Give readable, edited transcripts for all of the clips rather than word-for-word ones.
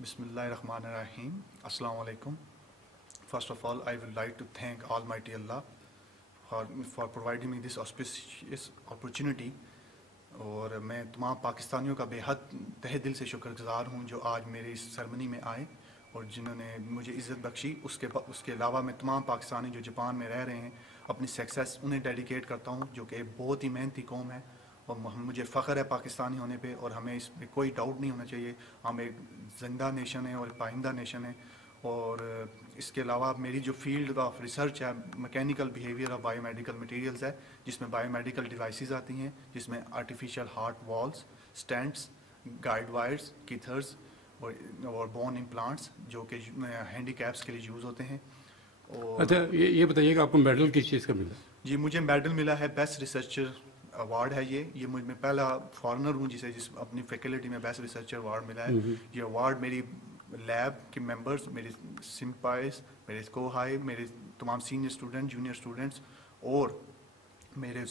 Bismillahirrahmanirrahim. Assalamu alaikum. First of all, I would like to thank Almighty Allah for providing me this auspicious opportunity. اور میں تمام پاکستانیوں کا بے حد تہ دل سے شکر گزار ہوں جو آج میرے اس سرمنی میں آئے اور جنہوں نے مجھے عزت بخشی. اس کے علاوہ میں تمام پاکستانی جو جاپان میں رہ رہے ہیں اپنی سکسیس انہیں ڈیڈیکیٹ کرتا ہوں جو کہ بہت ہی محنتی قوم ہے اور مجھے فخر ہے پاکستانی ہونے پہ اور ہمیں اس پہ کوئی ڈاؤٹ نہیں ہونا چاہیے. ہم ایک زندہ نیشن ہے اور پائندہ نیشن ہے. اور اس کے علاوہ میری جو فیلڈ آف ریسرچ ہے mechanical behaviour of bio medical materials ہے جس میں بایو میڈیکل ڈیوائسز آتی ہیں جس میں artificial heart valves, stents, guide wires, catheters اور بون امپلانٹس جو کہ ہینڈی کیپس کے لیے یوز ہوتے ہیں. اور اچھا یہ بتائیے کہ آپ کو میڈل کس چیز کا ملا؟ جی مجھے میڈل ملا ہے بیسٹ ریسرچر ایوارڈ ہے. یہ میں پہلا فارنر ہوں جس اپنی فیکلٹی میں بیسٹ ریسرچر ایوارڈ ملا ہے. یہ ایوارڈ میری لیب کے ممبرز, میرے سمپائز, میرے کو ہائی, میرے تمام سینئر اسٹوڈنٹ, جونیئر اسٹوڈنٹس اور میرے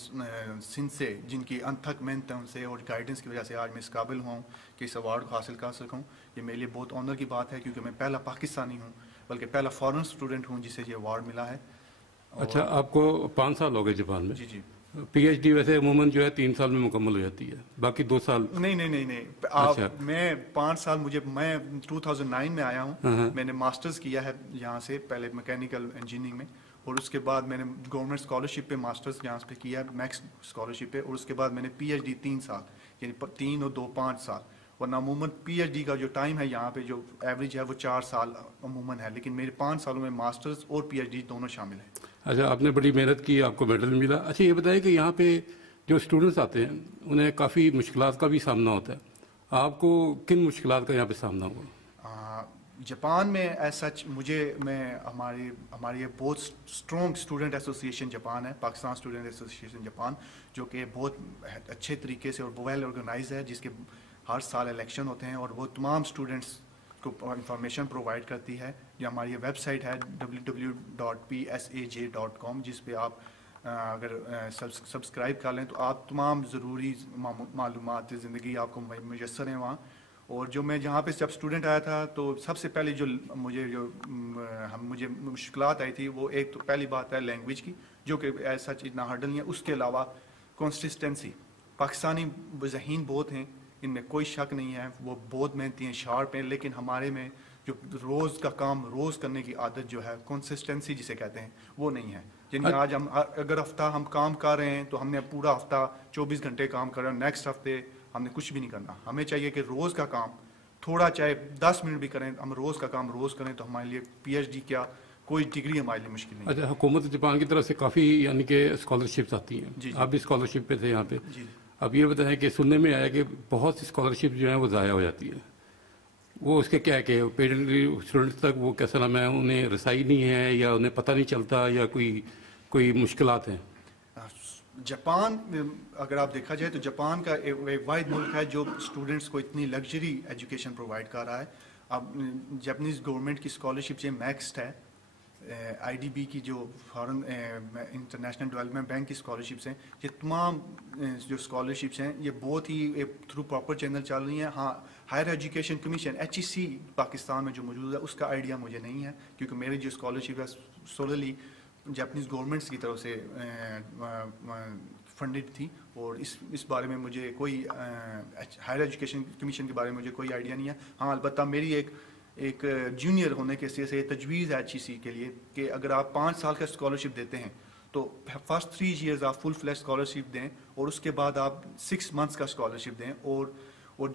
سن سے جن کی انتھک محنت ہے ان سے اور گائیڈنس کی وجہ سے آج میں اس قابل ہوں کہ اس ایوارڈ کو حاصل کر سکوں. یہ میرے لیے بہت آنر کی بات ہے کیونکہ میں پہلا پاکستانی ہوں بلکہ پہلا فارن اسٹوڈنٹ ہوں جسے یہ ایوارڈ ملا ہے. اچھا آپ کو 5 سال ہو گئے جاپان میں؟ جی جی. پی ایچ ڈی ویسے عموماً جو ہے 3 سال میں مکمل ہو جاتی ہے, باقی 2 سال؟ نہیں. اچھا. میں 5 سال میں 2009 میں آیا ہوں. میں نے ماسٹرز کیا ہے یہاں سے, پہلے میکینیکل انجینئرنگ میں, اور اس کے بعد میں نے گورنمنٹ اسکالرشپ پہ ماسٹرز یہاں پہ کیا ہے میکس اسکالرشپ پہ, اور اس کے بعد میں نے پی ایچ ڈی 3 سال یعنی 3 اور 2 5 سال. ورنہ عموماً پی ایچ ڈی کا جو ٹائم ہے یہاں پہ جو ایوریج ہے وہ 4 سال عموماً ہے, لیکن میرے 5 سالوں میں ماسٹرز اور پی ایچ ڈی دونوں شامل ہیں. اچھا آپ نے بڑی محنت کی, آپ کو میڈل ملا. اچھا یہ بتائیے کہ یہاں پہ جو اسٹوڈنٹس آتے ہیں انہیں کافی مشکلات کا بھی سامنا ہوتا ہے, آپ کو کن مشکلات کا یہاں پہ سامنا ہوا؟ جاپان میں ایز سچ ہماری بہت اسٹرانگ اسٹوڈنٹ ایسوسیشن جاپان ہے, پاکستان اسٹوڈنٹ ایسوسیشن جاپان, جو کہ بہت اچھے طریقے سے اور ویل آرگنائز ہے, جس کے ہر سال الیکشن ہوتے ہیں اور وہ تمام اسٹوڈنٹس کو انفارمیشن پرووائڈ کرتی ہے. یہ ہماری ویب سائٹ ہے www.psaj.com جس پہ آپ اگر سبسکرائب کر لیں تو آپ تمام ضروری معلومات زندگی آپ کو میسر ہیں وہاں. اور جو میں جہاں پہ جب اسٹوڈنٹ آیا تھا تو سب سے پہلے مجھے مشکلات آئی تھی وہ ایک تو پہلی بات ہے لینگویج کی جو کہ ایسا اتنا ہارڈل نہیں ہے. اس کے علاوہ کنسسٹنسی, پاکستانی ذہین بہت ہیں, ان میں کوئی شک نہیں ہے, وہ بہت محنتی ہیں, شارپ ہیں, لیکن ہمارے میں جو روز کا کام روز کرنے کی عادت جو ہے کنسسٹنسی جسے کہتے ہیں وہ نہیں ہے. یعنی آج ہم اگر ہفتہ ہم کام کر رہے ہیں تو ہم نے پورا ہفتہ 24 گھنٹے کام کر رہے ہیں, نیکسٹ ہفتے ہم نے کچھ بھی نہیں کرنا. ہمیں چاہیے کہ روز کا کام تھوڑا چاہے 10 منٹ بھی کریں, ہم روز کا کام روز کریں تو ہمارے لیے پی ایچ ڈی کیا کوئی ڈگری ہمارے لیے مشکل نہیں. اچھا حکومت جاپان کی طرف سے کافی یعنی کہ اسکالرشپس آتی ہیں, جی. آپ بھی اسکالرشپ پہ تھے یہاں پہ. جی. اب یہ بتائیں کہ سننے میں آیا کہ بہت سی اسکالرشپ جو ہیں وہ ضائع ہو جاتی ہے, وہ اس کے کیا ہے کہ پیرنٹ اسٹوڈنٹس تک وہ کیسا نام ہے انہیں رسائی نہیں ہے یا انہیں پتہ نہیں چلتا یا کوئی مشکلات ہیں؟ جاپان اگر آپ دیکھا جائے تو جاپان کا ایک واحد ملک ہے جو اسٹوڈنٹس کو اتنی لگژری ایجوکیشن پرووائڈ کر رہا ہے. اب جاپنیز گورنمنٹ کی اسکالرشپ جو میکسڈ ہے, آئی ڈی بی کی جو فارن انٹرنیشنل ڈیولپمنٹ بینک کی اسکالرشپس ہیں, یہ تمام جو اسکالرشپس ہیں یہ بہت ہی تھرو پراپر چینل چل رہی ہیں. ہاں higher education commission HEC Pakistan میں جو موجود ہے اس کا آئیڈیا مجھے نہیں ہے کیونکہ میری جو اسکالرشپ ہے سولرلی جاپنیز گورنمنٹس کی طرف سے فنڈڈ تھی, اور اس بارے میں مجھے کوئی ہائر ایجوکیشن کمیشن کے بارے میں مجھے کوئی آئیڈیا نہیں ہے. ہاں البتہ میری ایک جونیئر ہونے کے حیثیت سے تجویز ہے HEC کے لیے کہ اگر آپ 5 سال کا اسکالرشپ دیتے ہیں تو فرسٹ 3 ایئرز آپ فل فلیش اسکالرشپ دیں اور اس کے بعد آپ 6 منتھس کا اسکالرشپ دیں, اور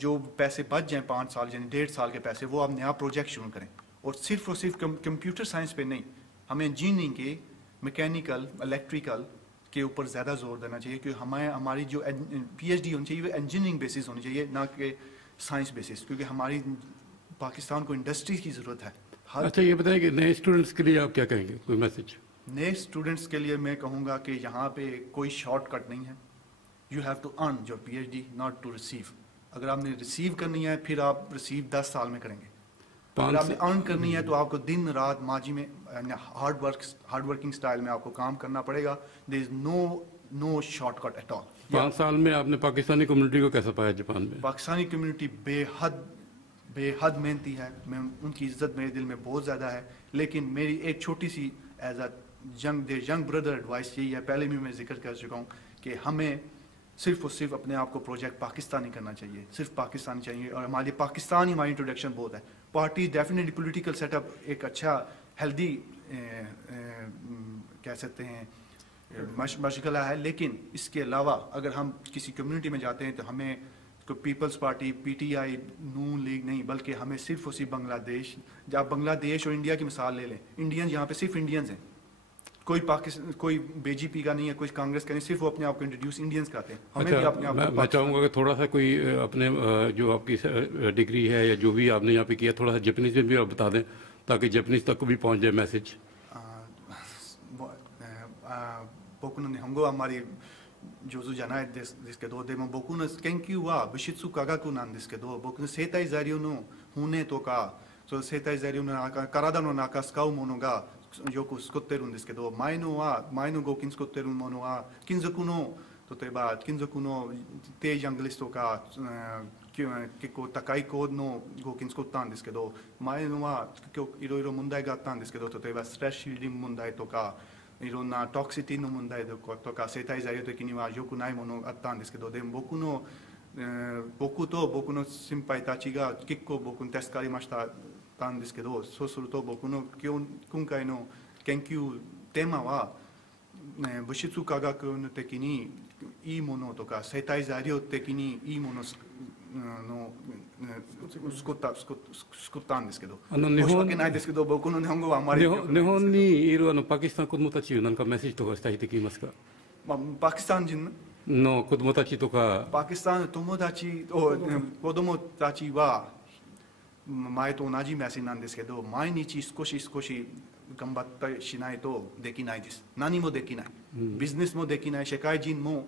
جو پیسے بچ جائیں 5 سال یعنی 1.5 سال کے پیسے وہ آپ نیا پروجیکٹ شروع کریں. اور صرف کمپیوٹر سائنس پہ نہیں, ہمیں انجینئرنگ کے میکینیکل الیکٹریکل کے اوپر زیادہ زور دینا چاہیے کیونکہ ہماری جو پی ایچ ڈی ہونی چاہیے وہ انجینئرنگ بیسس ہونی چاہیے نہ کہ سائنس بیسس, کیونکہ ہماری پاکستان کو انڈسٹری کی ضرورت ہے. اچھا یہ بتائیں کہ نئے اسٹوڈنٹس کے لیے آپ کیا کہیں گے, کوئی میسج؟ نئے اسٹوڈنٹس کے لیے میں کہوں گا کہ یہاں پہ کوئی شارٹ کٹ نہیں ہے. You have to earn your P H D not to receive. اگر آپ نے ریسیو کرنی ہے پھر آپ ریسیو 10 سال میں کریں گے. اگر آپ نے ارن کرنی ہے تو آپ کو دن رات ماضی میں ہارڈ ورکنگ سٹائل میں آپ کو کام کرنا پڑے گا. دیر از نو شارٹ کٹ ایٹ آل. 5 سال میں آپ نے پاکستانی کمیونٹی کو کیسا پایا جاپان میں؟ پاکستانی کمیونٹی بے حد بے حد محنتی ہے, میں ان کی عزت میرے دل میں بہت زیادہ ہے. لیکن میری ایک چھوٹی سی as a young brother advice یہی ہے, پہلے بھی میں ذکر کر چکا ہوں, کہ ہمیں صرف اور صرف اپنے آپ کو پروجیکٹ پاکستانی کرنا چاہیے, صرف پاکستانی چاہیے, اور ہمارے پاکستان ہی ہماری انٹروڈکشن بہت ہے. Party definitely political setup ایک اچھا ہیلدی کہہ سکتے ہیں مشغلہ ہے, لیکن اس کے علاوہ اگر ہم کسی کمیونٹی میں جاتے ہیں تو ہمیں کوئی Peoples Party, P T I, Noon League نہیں, بلکہ ہمیں صرف اور صرف بنگلہ دیش, جب بنگلہ دیش اور انڈیا کی مثال لے لیں, انڈینز یہاں پہ صرف انڈینز ہیں, کوئی پاکستان, کوئی بی جے پی کا نہیں ہے, کوئی کانگریس کا نہیں, صرف وہ اپنے آپ کو انٹروڈیوس انڈینز کرتے ہیں. ہمیں بھی اپنے آپ کو, میں چاہوں گا کہ تھوڑا سا کوئی اپنے جو آپ کی ڈگری ہے یا جو بھی آپ نے یہاں پہ کیا, تھوڑا سا جیپنیز میں بھی آپ بتا دیں تاکہ جیپنیز تک کو بھی پہنچ جائے میسج. بوکن نے ہم کو ہماری جو جنائے جس کے دو دے میں بوکن کینکیو وا بشیتسو کاگا کو نان جس کے دو بوکن سیتائی زاریو نو ہونے تو کا سو سیتائی زاریو نو کارادا نو ناکا سکاو مونو گا جو کو سکوترون جس کے دو مائنو گو کن سکوترون مونو وا کنزکو نو تو تے بعد کنزکو نو تے جنگلس تو کا کہ کو تکائی کو نو گو کن سکوتان جس کے دو مائنو وا کہ ایرو ایرو مندائی گاتان جس کے دو تو تے بعد سٹریس شیلڈنگ مندائی تو کاいろんなトクシティの問題とか生態材料的には良くないものがあったんですけど、でも僕と僕の先輩たちが結構僕に助かりましたんですけど、そうすると僕の今回の研究テーマは、物質科学的にいいものとか生態材料的にいいものの作ったんですけど、申し訳ないですけど僕の日本語はあまり日本にいるパキスタン子どもたちに何かメッセージとかしたいと言いますか。パキスタン人の子どもたちとか、パキスタンの友達子どもたちは前と同じメッセージなんですけど、毎日少し頑張ってしないとできないです。何もできない、ビジネスもできない、社会人も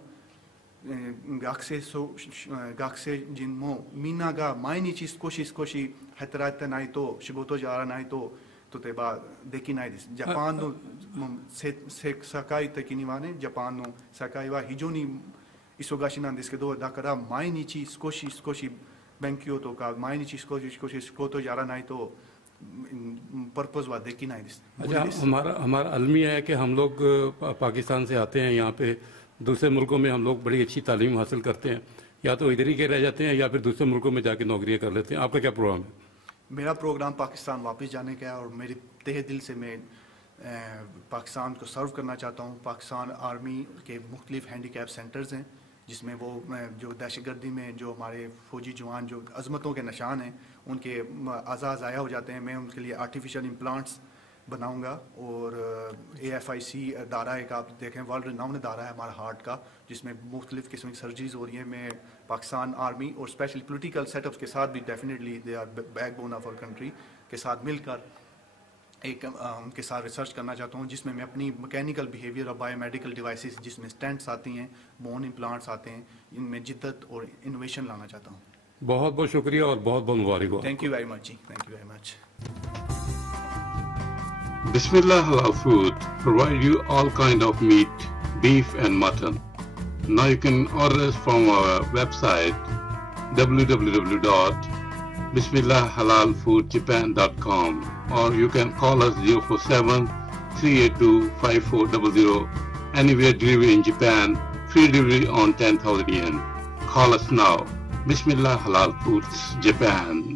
学生人もみんなが毎日少し働いてないと、仕事じゃやらないと例えばできないです。ジャパンの世界的にはね、ジャパンの世界は非常に忙しいなんですけど、だから毎日少し勉強とか毎日少し仕事やらないとپرپز وا دیکھی نہیں دس. ہمارا المیہ ہے کہ ہم لوگ پاکستان سے آتے ہیں یہاں پہ, دوسرے ملکوں میں ہم لوگ بڑی اچھی تعلیم حاصل کرتے ہیں, یا تو ادھر ہی کے رہ جاتے ہیں یا پھر دوسرے ملکوں میں جا کے نوکریاں کر لیتے ہیں. آپ کا کیا پروگرام ہے؟ میرا پروگرام پاکستان واپس جانے کا ہے, اور میرے تہ دل سے میں پاکستان کو سرو کرنا چاہتا ہوں. پاکستان آرمی کے مختلف ہینڈی کیپ سینٹرز ہیں جس میں وہ جو دہشت گردی میں جو ہمارے فوجی جوان جو عظمتوں کے نشان ہیں ان کے اعضاء ضائع ہو جاتے ہیں, میں ان کے لیے آرٹیفیشل امپلانٹس بناؤں گا. اور AFIC ادارہ ایک آپ دیکھیں ورلڈ ریناؤنڈ ادارہ ہے ہمارا ہارٹ کا, جس میں مختلف قسم کی سرجریز ہو رہی ہیں. میں پاکستان آرمی اور اسپیشلی پولیٹیکل سیٹ اپس کے ساتھ بھی definitely they are backbone of our country کے ساتھ مل کر ایک ان کے ساتھ ریسرچ کرنا چاہتا ہوں, جس میں اپنی میکینیکل بیہیویئر اور بایو میڈیکل ڈیوائسز جس میں اسٹینٹس آتی ہیں, بون امپلانٹس آتے ہیں, ان میں جدت اور انوویشن لانا چاہتا ہوں. بہت بہت شکریہ اور بہت بہت مبارک ہو. تھینک یو ویری مچ جی, thank you very much. Bismillah Halal Food provide you all kind of meat, beef and mutton. Now you can order from our website www.bismillahhalalfoodjapan.com, or you can call us 047-382-5400. Anywhere delivery in Japan, free delivery on 10,000 yen. Call us now. Bismillah Halal Foods Japan.